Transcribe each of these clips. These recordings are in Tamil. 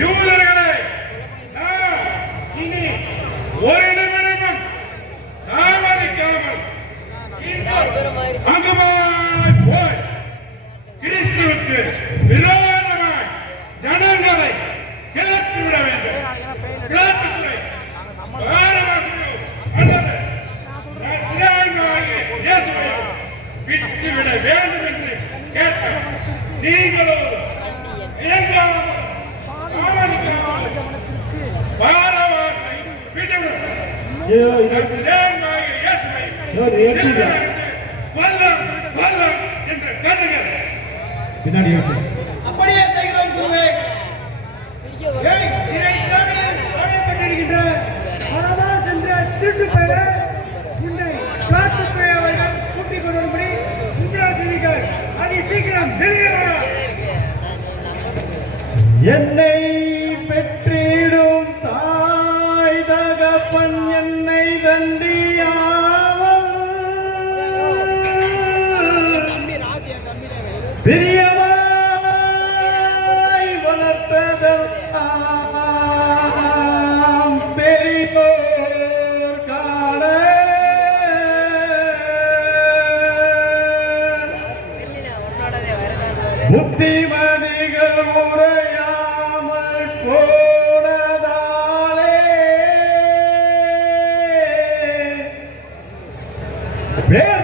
యువజరగడే ఇది ఓరిన பின்னாடி அப்படியே செய்கிறோம் குருவே. பரமாஸ் என்ற திருட்டு பெயர் உன்னை காத்துத்துறை அவர்கள் கூட்டிக் கொண்டு வரும்படி இந்திராசிரிகள் அதி சீக்கிரம் வெளியே வர. என்னை பிரியமாய் வளர்த்ததெல்லாம் பெரியோர் காண. புத்திமதிகள் முறையாமல் போனதாலே பேர்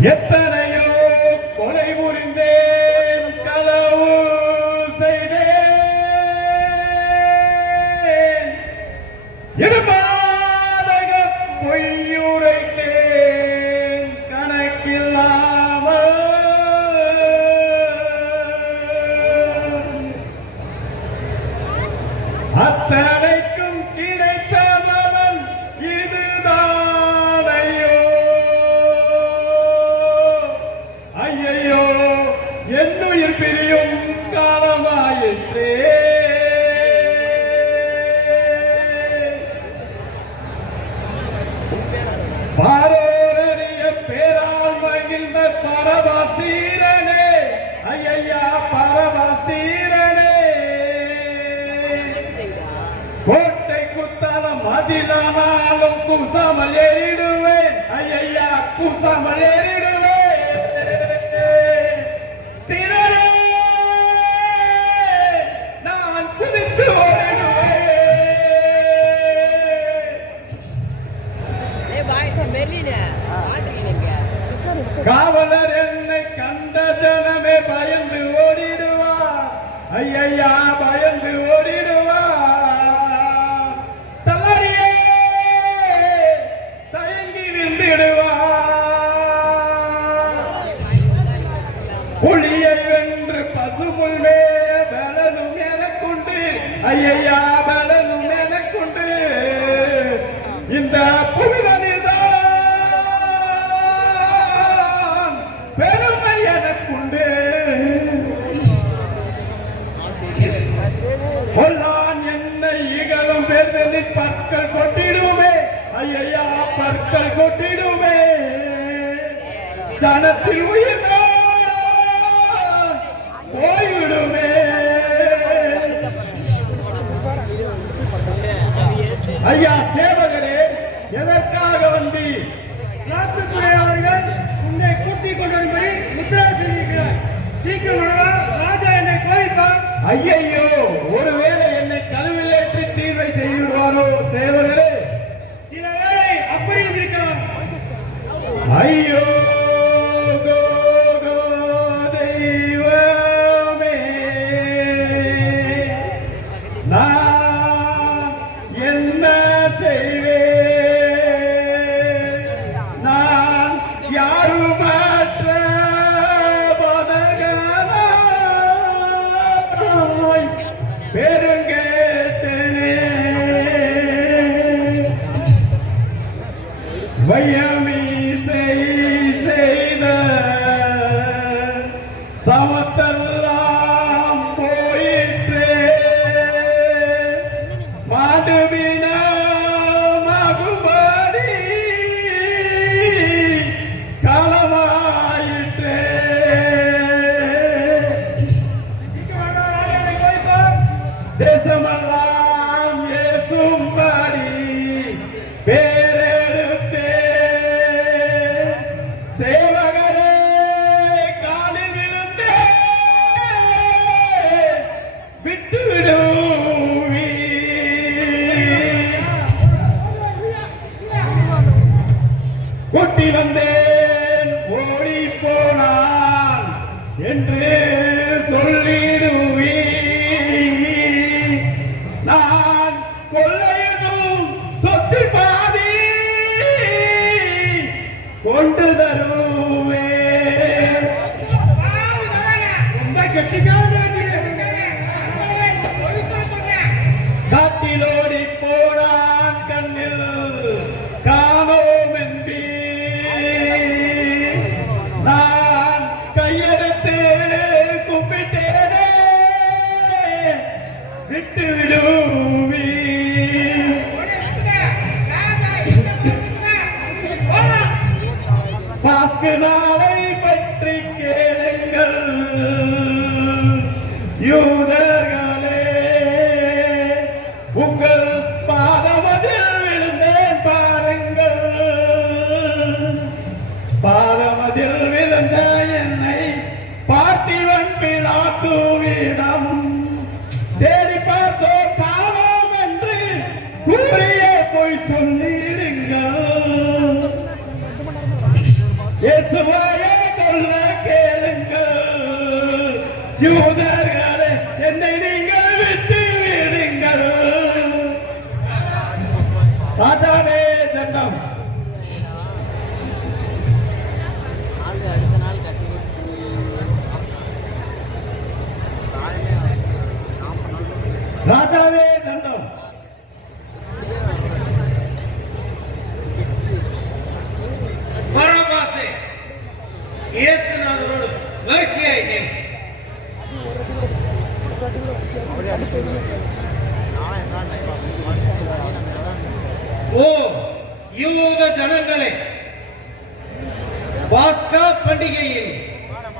Hep பூசாமல் ஏறிடுவேன். ஐயா பூசாமல் ஏறிடுவேன். கொல்லான் என்னை இகழும் பெருதலில் பற்கள் கொட்டிடுமே. ஐயா பற்கள் கொட்டிடுமே. ஜனத்தில் உயிர் போய்விடுமே. ஐயா சேவகரே எதற்காக வந்து? காத்துத்துறை அவர்கள் உன்னை கூட்டிக் கொண்டு வரும்படி செய்திருக்கிறார் சீக்கிரம் ராஜா என்னை கோயிப்பார் ஐயா Sawata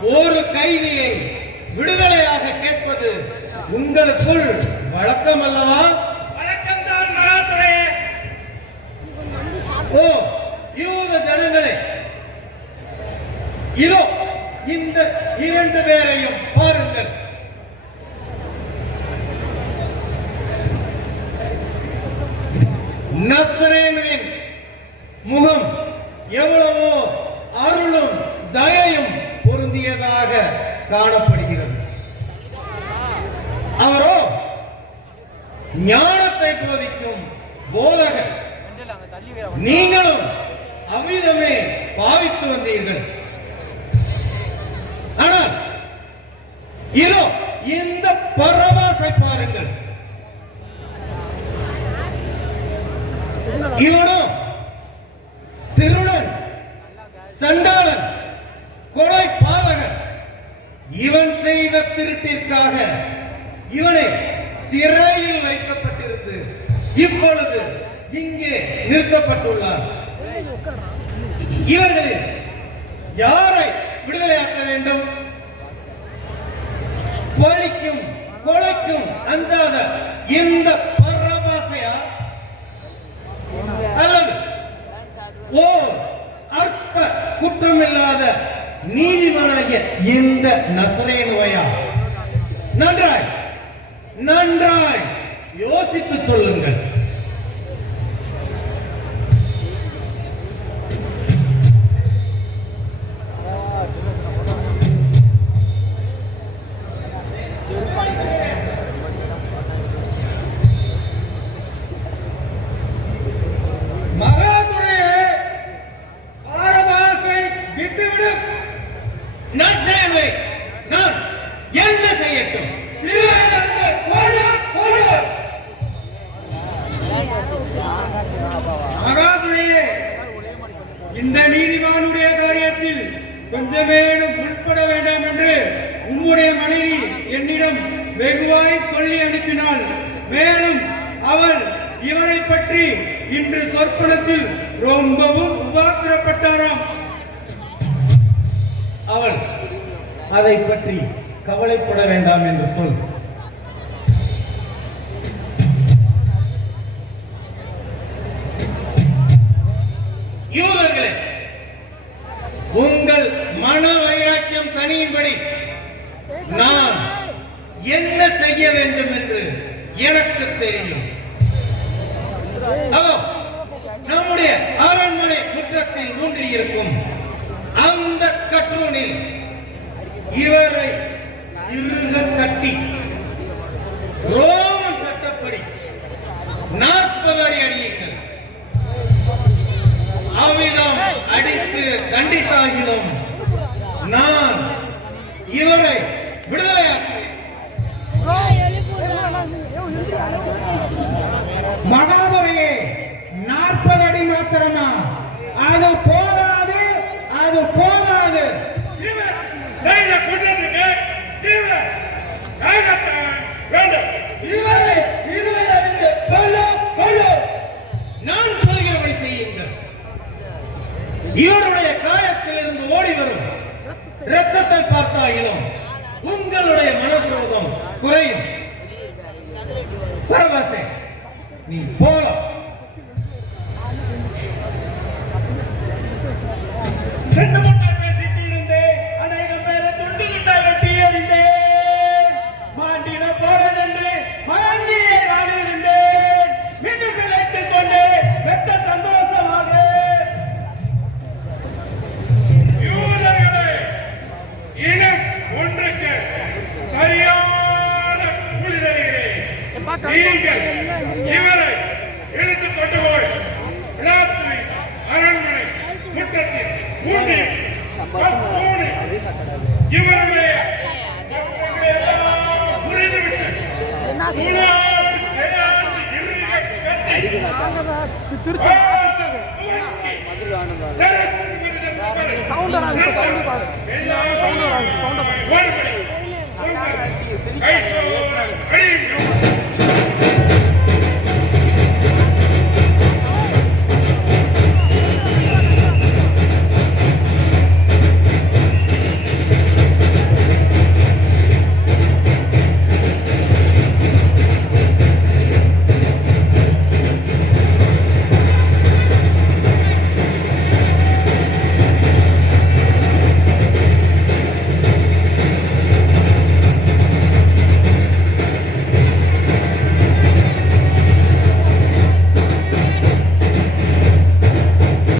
ஒரு கைதியை விடுதலையாக கேட்பது உங்களுக்குள் வழக்கம் அல்லவா வணக்கம்தான் மகாதுரே. ஓ யூத ஜனங்களே. இதோ இந்த இரண்டு பேரையும் பாருங்கள். ஞானத்தை போதிக்கும் போதகர். நீங்களும் அமிதமே பாவித்து வந்தீர்கள். ஆனால் இதோ இந்த பரவாசை பாருங்கள். இவனோ திருடன் சண்டாளன் கொலை பாதகன் இவன் செய்த திருட்டிற்காக இவனை சிறையில் வைக்கப்பட்டிருந்து இப்பொழுது இங்கே நிறுத்தப்பட்டுள்ளார். இவர்களில் யாரை விடுதலையாக்க வேண்டும்? பழிக்கும் கொலைக்கும் அஞ்சாத இந்த பரபாசையா? அல்லது ஓ அற்ப குற்றமில்லாத நீதிமானாகிய இந்த நசரேனுவையா? நன்றாய். நன்றாய். யோசித்து சொல்லுங்கள். இந்த நீதிமானுடைய காரியத்தில் கொஞ்சமேனும் உட்பட வேண்டாம் என்று உம்முடைய மனைவி என்னிடம் வெகுவாய் சொல்லி அனுப்பினாள். மேலும் அவள் இவரை பற்றி இன்று சொற்பனத்தில் ரொம்பவும் உபாத்திரப்பட்டாராம். அவள் அதை பற்றி கவலைப்பட வேண்டாம் என்று சொல். நீ போலாம் ரெண்டு முட்டை பேசிட்டு இருந்தேன். அநேக பேரை துண்டு துண்டாய் வெட்டி எறிந்தேன். நான் இருந்தேன். மீண்டும் கொண்டு வெத்த சந்தோஷமாக யூதர்களே இனம் ஒன்றுக்கு சரியான கூலி தருகிறேன் நீங்கள் சவுண்ட் வராது சவுண்ட் பாரு சவுண்ட் வராது. சவுண்ட் பாரு